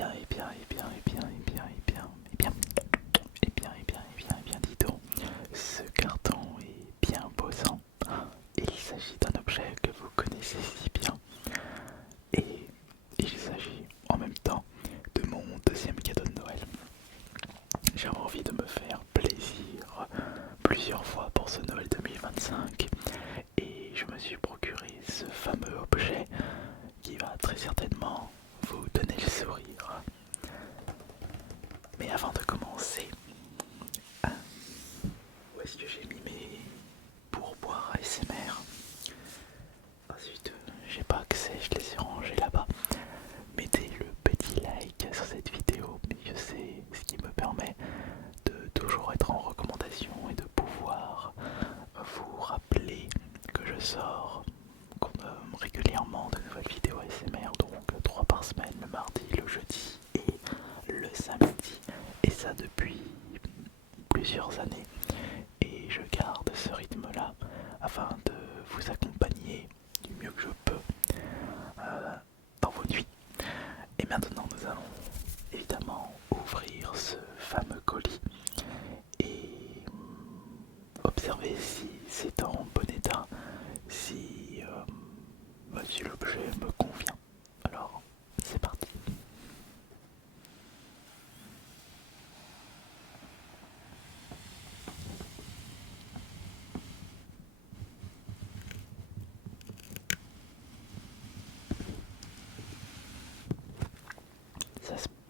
bien, et bien, et bien, et bien, et bien, et bien, et bien, et bien, et bien, et bien, et bien, dis donc, ce carton est bien posant. Il s'agit d'un objet que vous connaissez si bien, et il s'agit en même temps de mon deuxième cadeau de Noël. J'avais envie de me faire plaisir plusieurs fois pour ce Noël 2025, et je me suis procuré ce fameux objet qui va très certainement vous donner le sourire. Mais avant de commencer, où est-ce que j'ai mis mes pourboires ASMR? Ensuite, j'ai pas accès, je les ai rangés là-bas. Mettez le petit like sur cette vidéo, je sais ce qui me permet de toujours être en recommandation et de pouvoir vous rappeler que je sors régulièrement de nouvelles vidéos ASMR, donc 3 par semaine, le mardi, le jeudi et le samedi, et ça depuis plusieurs années, et je garde ce rythme là afin de vous accompagner du mieux que je peux dans vos nuits. Et maintenant nous allons évidemment ouvrir ce fameux colis et observer si c'est en bon état, si l'objet me convient. Alors c'est parti.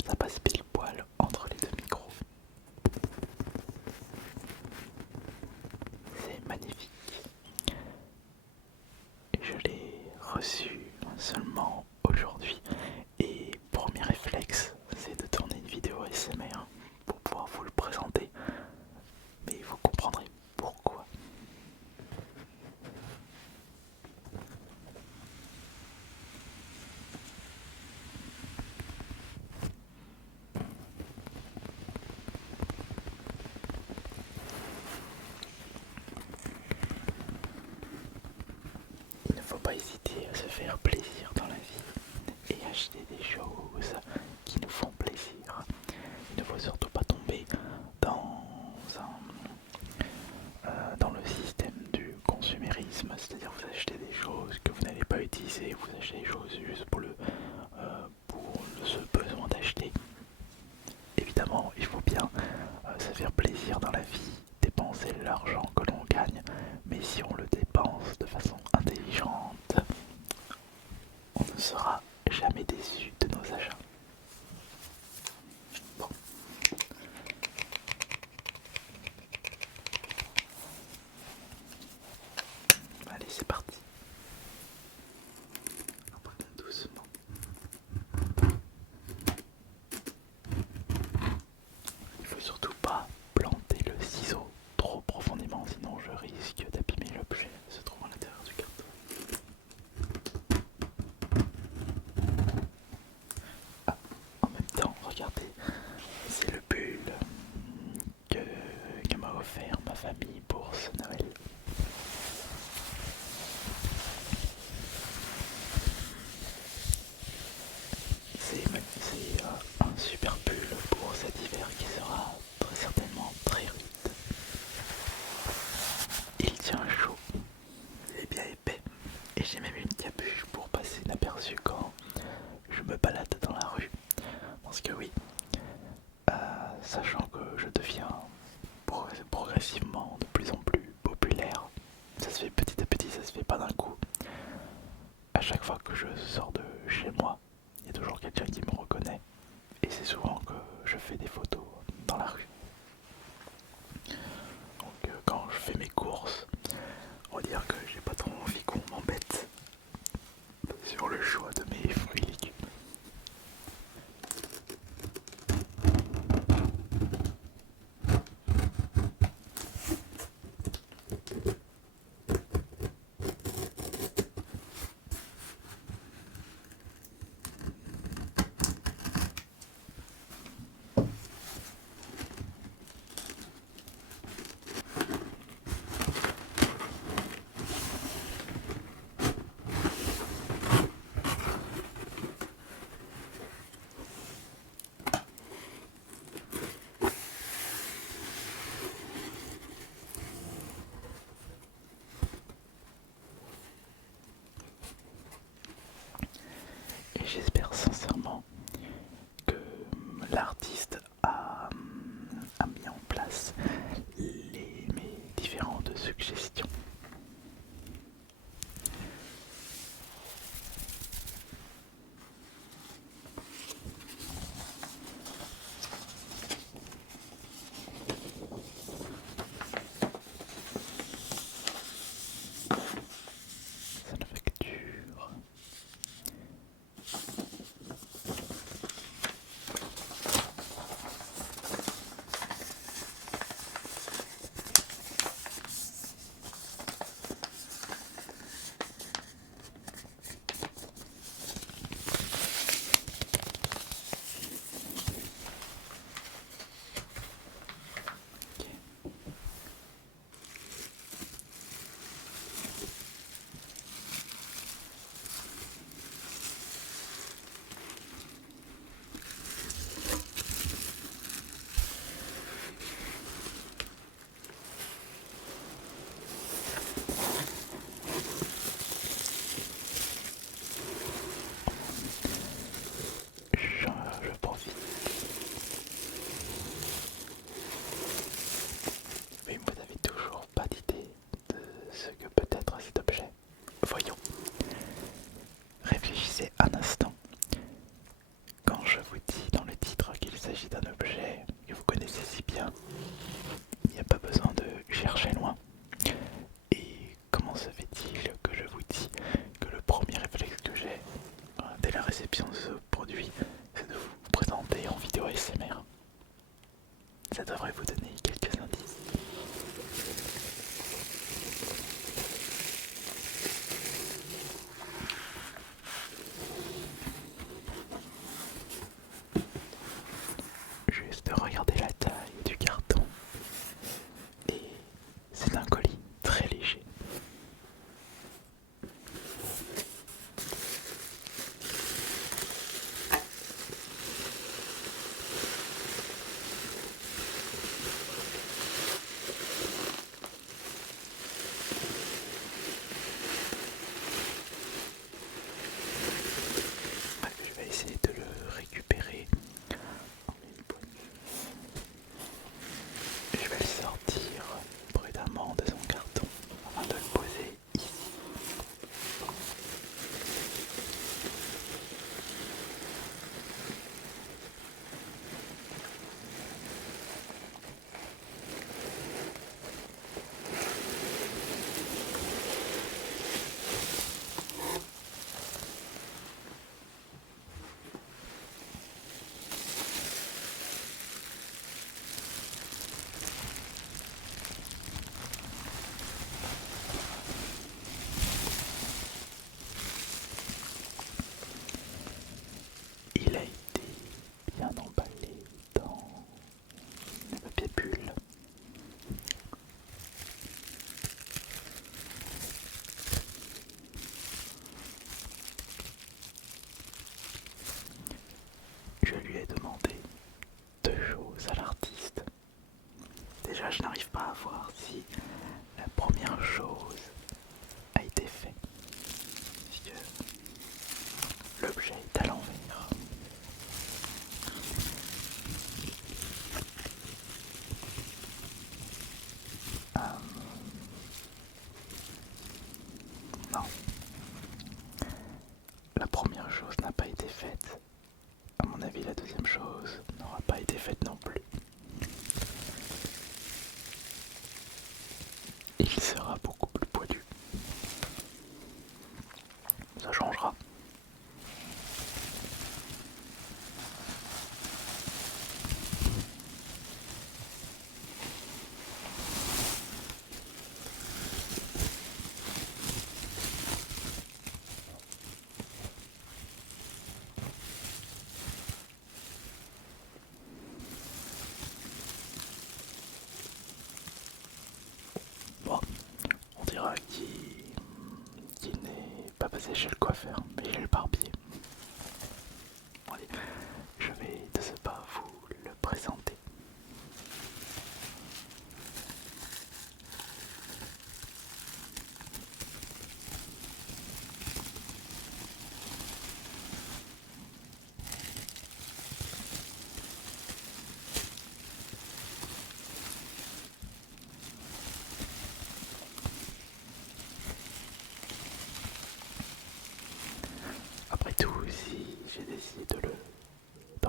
Ça passe pile poil entre les deux micros. C'est magnifique. Je l'ai reçu seulement aujourd'hui et premier réflexe c'est de tourner une vidéo ASMR pour pouvoir vous le présenter, mais vous comprendrez pourquoi. Il ne faut pas hésiter à se faire plaisir dans la vie et acheter des choses qui nous font plaisir. Il ne faut surtout pas tomber dans dans le système du consumérisme, c'est-à-dire vous achetez des choses que vous n'allez pas utiliser, vous achetez des choses juste pour ce besoin d'acheter. Évidemment, il faut bien se faire plaisir dans la vie, dépenser l'argent que l'on gagne, mais si on le dépense de façon intelligente, on ne sera jamais déçu de nos achats. Bon, allez, c'est parti. Par contre, doucement. Il faut surtout pas planter le ciseau trop profondément, sinon je risque d'abîmer l'objet se trouvant à l'intérieur du carton. Ah, en même temps, regardez, c'est le pull que m'a offert ma famille pour ce Noël. C'est un super pull pour cet hiver qui sera très certainement très rude. Il tient chaud, il est bien épais et j'ai même une capuche pour passer inaperçu quand je me balade dans la rue. Parce que oui, sachant que je deviens progressivement de plus en plus populaire, ça se fait petit à petit, ça se fait pas d'un coup. À chaque fois que je sors de chez moi, il y a toujours quelqu'un qui me reconnaît et c'est souvent que je fais des photos dans la rue. Donc quand je fais mes courses, on va dire que j'ai pas trop envie qu'on m'embête sur le choix de mes fruits et légumes. j'espère sincèrement que l'artiste a mis en place mes différentes suggestions. C'est une facture. Je profite. Mais vous n'avez toujours pas d'idée de ce que peut être cet objet. Voyons. Réfléchissez un instant. Quand je vous dis dans le titre qu'il s'agit d'un objet que vous connaissez si bien, il n'y a pas besoin de chercher loin. Et comment se fait-il que je vous dis que le premier réflexe que j'ai dès la réception de ce produit, c'est de vous présenter en vidéo ASMR? Ça devrait vous donner quelques indices. Juste regardez la taille du carton. Et c'est un colis très léger. Je vais essayer de le récupérer en une poignée. Je vais le sortir prudemment de son carton afin de le poser ici. Il a été bien emballé dans le papier bulle. Je lui ai demandé deux choses à l'artiste. Déjà, je n'arrive pas à voir si la première chose a été faite, puisque l'objet est à l'envers. Non, la première chose n'a pas été faite. À mon avis, la deuxième chose n'aura pas été faite non plus. Il sera beaucoup plus poilu. Ça changera.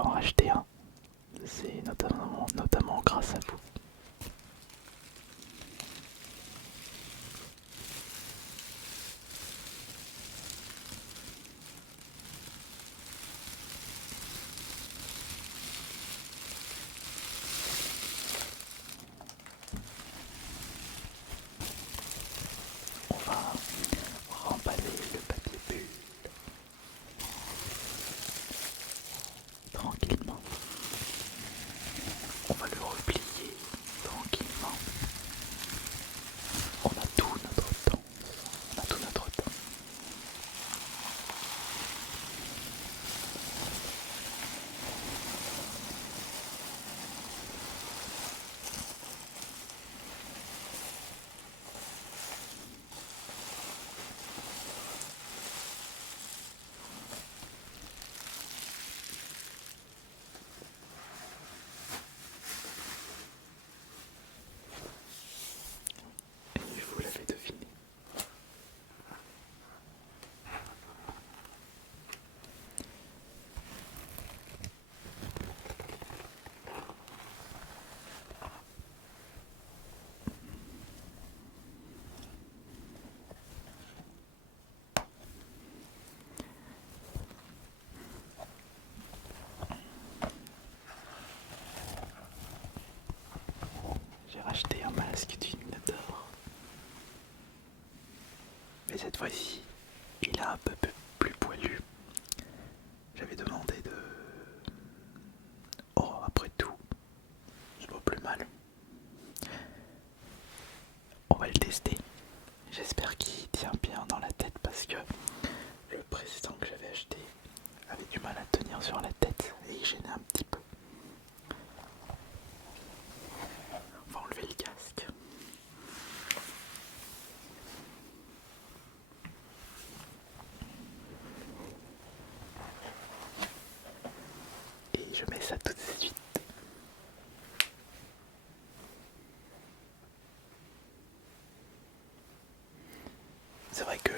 en racheter un. C'est notamment grâce à vous. On va remballer le papier bulle tranquillement. On va le replier tranquillement. On a tout notre temps. On a tout notre temps. Et vous l'avez deviné. J'ai racheté un masque du Minotaur. Mais cette fois-ci, il est un peu plus poilu. J'avais demandé de... Oh, après tout, c'est pas plus mal. On va le tester. J'espère qu'il tient bien dans la tête parce que le précédent que j'avais acheté avait du mal à tenir sur la tête et il gênait un petit peu. On va enlever le casque. Et je mets ça tout de suite. C'est vrai que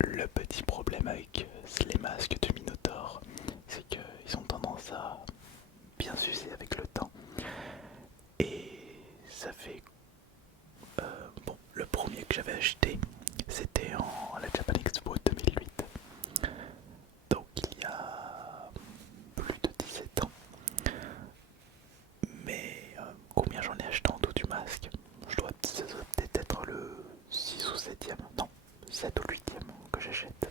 le petit problème avec les masques du Minotaur, c'est qu'ils ont tendance à bien s'user avec le temps. Et ça fait... bon, le premier que j'avais acheté, c'était à la Japan Expo 2008. Donc il y a plus de 17 ans. Mais combien j'en ai acheté en tout du masque? Ça doit peut-être être le 6 ou 7e, non, 7 ou 8e que j'achète.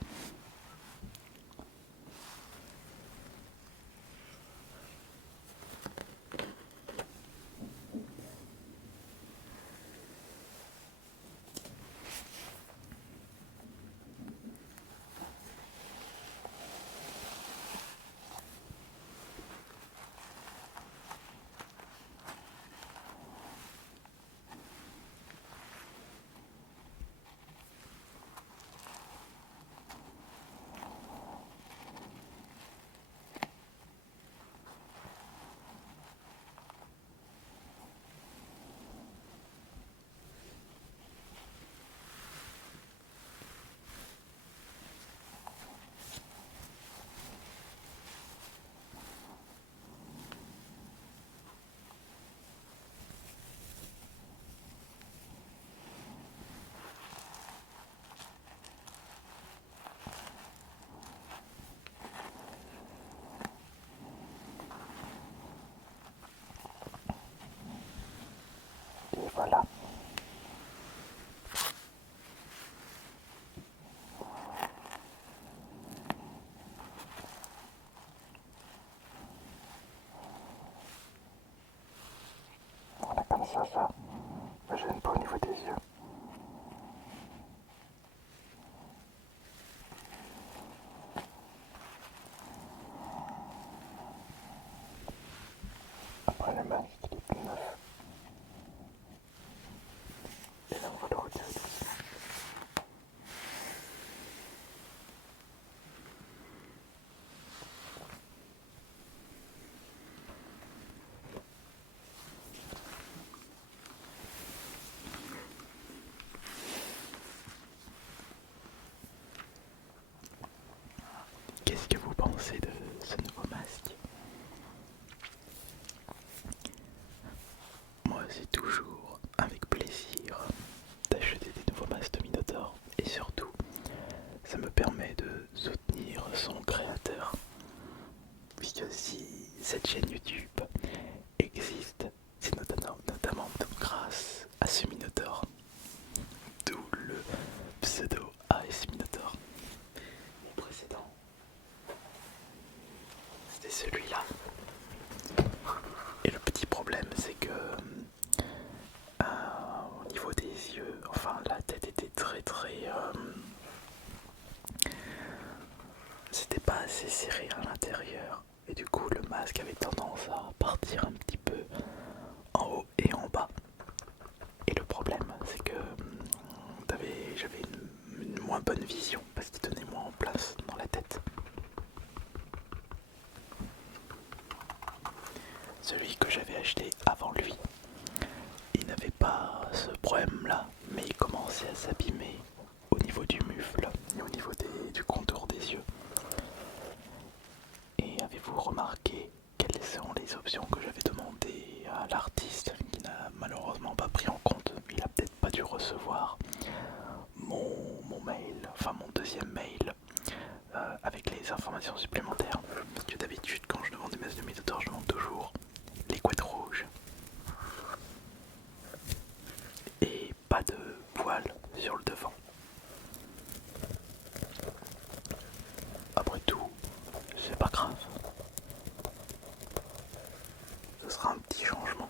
Et voilà. Voilà comme ça me gêne pas au niveau des yeux. Après le masque, il est plus neuf. Et là, on va le retirer doucement. Qu'est-ce que vous pensez de ce nouveau masque? c'est toujours avec plaisir d'acheter des nouveaux masques de Minotaur et surtout ça me permet de soutenir son créateur puisque si cette chaîne YouTube existe, c'est notamment grâce à ce Minotaur, d'où le pseudo AS Minotaur. Mon précédent, c'était celui-là. Et le petit problème, c'est que au niveau des yeux, enfin la tête était c'était pas assez serré à l'intérieur. Et du coup, le masque avait tendance à partir un petit peu en haut et en bas. Et le problème, c'est que j'avais une moins bonne vision parce qu'il tenait moins en place dans la tête. Celui que j'avais acheté avant lui, il n'avait pas ce problème-là, mais il commençait à s'abîmer au niveau du mufle et au niveau du contour des yeux. Et avez-vous remarqué quelles sont les options que j'avais demandées à l'artiste qui n'a malheureusement pas pris en compte? Il a peut-être pas dû recevoir mon mail, enfin mon deuxième mail avec les informations supplémentaires. Parce que d'habitude quand je demande des masques de Minotaur, je demande toujours les couettes rouges et pas de poils sur le devant. Après tout, c'est pas grave. Ce sera un petit changement.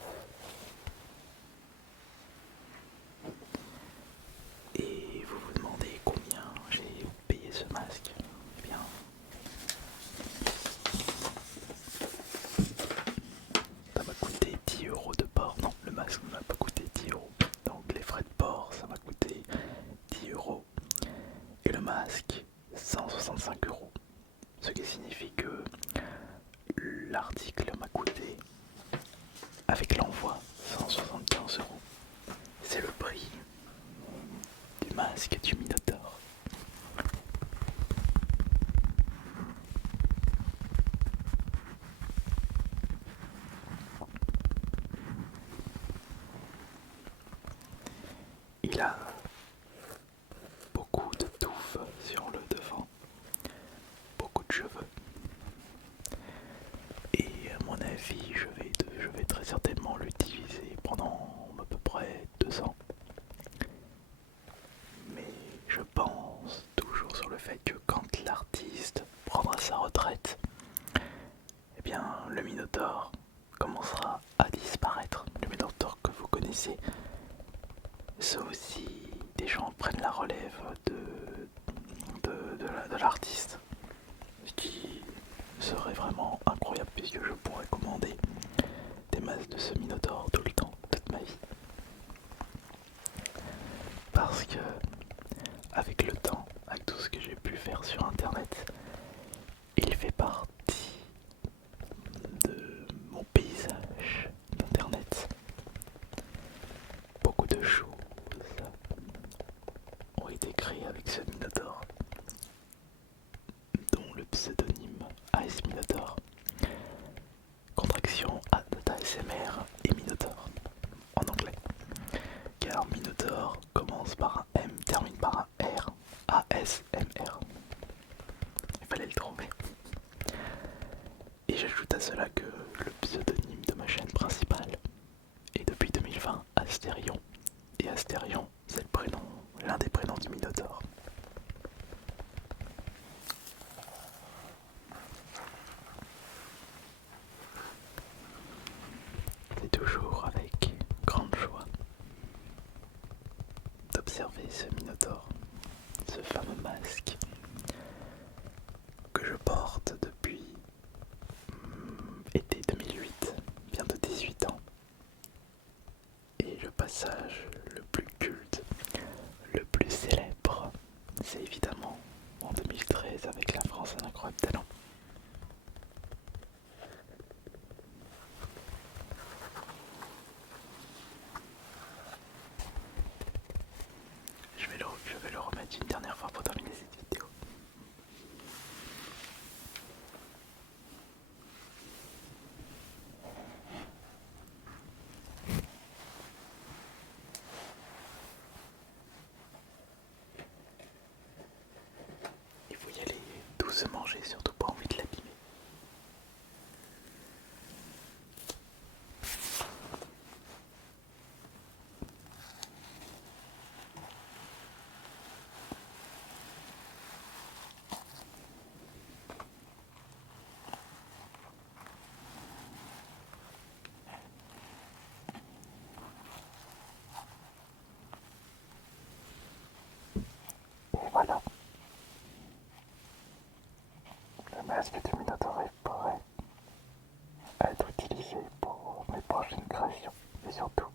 Et vous vous demandez combien j'ai payé ce masque? Eh bien, ça m'a coûté 10 € de port. Non, le masque ne m'a pas coûté 10 €. Donc les frais de port, ça m'a coûté 10 €. Et le masque, 165 €. Ce qui signifie que l'article m'a coûté, avec l'envoi, 175 €. C'est le prix du masque du Minotaur. Il a beaucoup de touffes sur le devant, beaucoup de cheveux. Et à mon avis, je vais très certainement l'utiliser pendant à peu près 2 ans. Mais je pense toujours sur le fait que quand l'artiste prendra sa retraite, eh bien le Minotaur commencera à disparaître. Le Minotaur que vous connaissez, sauf si des gens prennent la relève de l'artiste. Ce qui serait vraiment incroyable puisque je pourrais commander des masques de ce Minotaur tout le temps, toute ma vie. Parce que avec le temps, avec tout ce que j'ai pu faire sur internet, il fait partie de mon paysage d'internet. Beaucoup de choses ont été créées avec ce Minotaur, dont le pseudonyme AS Minotaur, contraction ASMR et Minotaur en anglais. Car Minotaur commence par un M, termine par un R, ASMR. Il fallait le trouver. Et j'ajoute à cela que le pseudonyme de ma chaîne principale est depuis 2020 Astérion. Et Astérion, c'est le prénom, l'un des prénoms du Minotaur. C'est toujours avec grande joie d'observer ce Minotaur, ce fameux masque que je porte depuis été 2008, bientôt 18 ans. Et le passage le plus culte, le plus célèbre, c'est évidemment en 2013 avec La France a un incroyable talent. Je vais le remettre une dernière fois pour terminer cette vidéo. tous manger, surtout pas envie de l'abîmer. Et voilà, le masque du Minotaur est prêt à être utilisé pour mes prochaines créations et surtout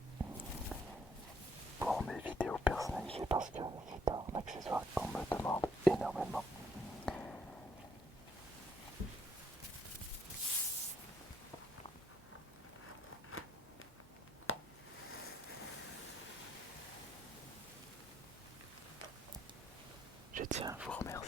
pour mes vidéos personnalisées parce que c'est un accessoire qu'on me demande énormément. Je tiens à vous remercier